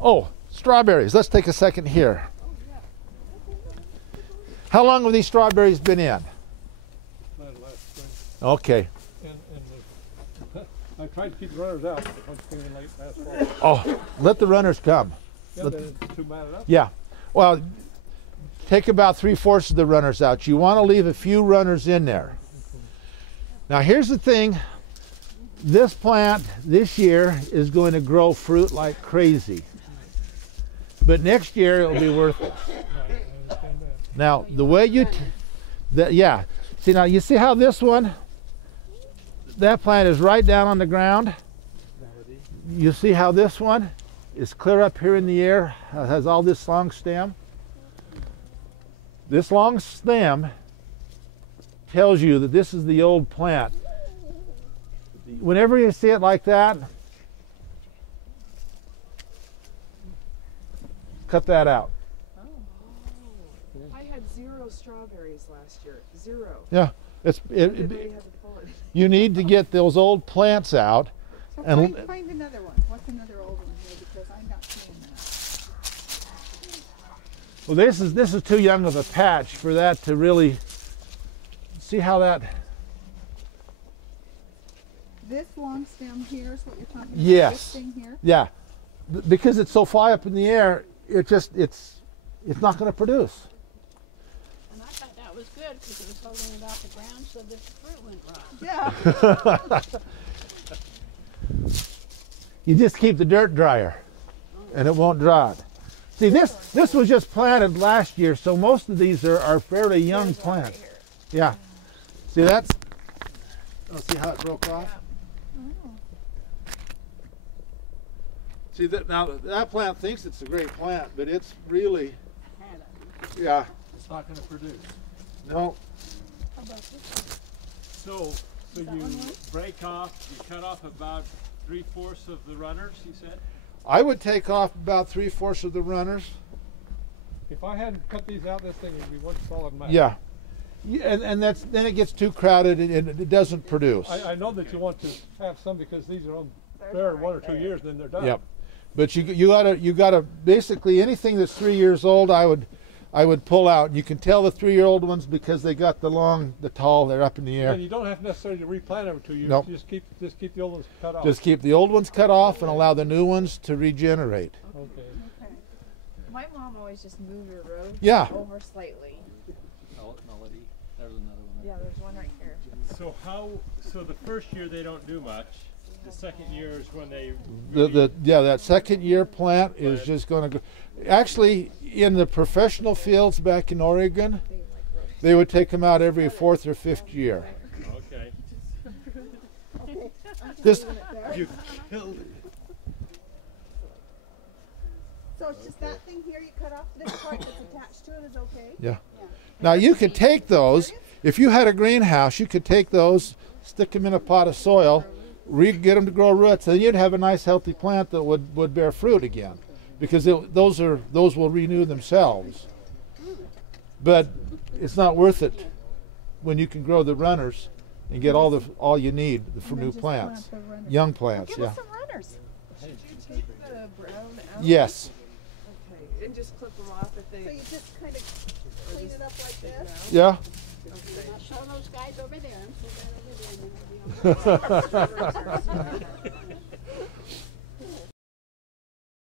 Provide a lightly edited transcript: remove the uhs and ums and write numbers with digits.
Oh, strawberries. Let's take a second here. How long have these strawberries been in? Last spring. Okay. I tried to keep the runners out, but once came in late last fall. Oh, let the runners come. Yeah, they're too mad enough. Yeah. Well, take about 3/4 of the runners out. You want to leave a few runners in there. Now here's the thing. This plant this year is going to grow fruit like crazy. But next year it'll be worthless. Now the way you, yeah. See now you see how this one, that plant is right down on the ground. You see how this one is clear up here in the air, has all this long stem. This long stem tells you that this is the old plant. Whenever you see it like that, cut that out. I had 0 strawberries last year. 0. Yeah, you need to get those old plants out. So and find another one. What's another old one here? Because I'm not seeing that. well, this is too young of a patch for that to really see how that. This long stem here is what you're talking about? Yes. This thing here? Yeah, because it's so high up in the air, it's not going to produce. And I thought that was good because it was holding it off the ground so the fruit went wrong. Yeah. You just keep the dirt drier, and it won't dry. See, this was just planted last year, so most of these are fairly young plants. Yeah. See that's. See how it broke off. See that now? That plant thinks it's a great plant, but it's really, yeah. It's not going to produce. No. How about this So you break off, you cut off about 3/4 of the runners, you said? I would take off about 3/4 of the runners. If I hadn't cut these out, this thing would be one solid mass. Yeah. Yeah, and then it gets too crowded and it doesn't produce. I know that you want to have some because these are on there in 1 or 2 years, and then they're done. Yep. But you gotta basically anything that's 3 years old, I would pull out. You can tell the 3-year-old ones because they got the tall, they're up in the air. And you don't have necessarily to replant every 2 years. Nope. Just keep the old ones cut off. Just keep the old ones cut off and allow the new ones to regenerate. Okay. My mom always just moved her road Yeah. over slightly. Melody. There's another one. Yeah, there's one right here. So the first year they don't do much. The second year is when they That second year plant is just going to go. Actually, in the professional fields back in Oregon, they would take them out every 4th or 5th year. Okay. Just You killed it. So it's just that thing here you cut off, this part that's attached to it is okay? yeah. Now you could take those. If you had a greenhouse, you could take those, stick them in a pot of soil, get them to grow roots, and you'd have a nice healthy plant that would bear fruit again, because those will renew themselves. But it's not worth it when you can grow the runners and get all you need for new plants, young plants. Give Yeah. us some runners. Should you take the brown out? Yes. Okay, and just clip them off if So they. you just kind of clean it up like this? Yeah. Show those guys over there and put that over there and then it'll be all right.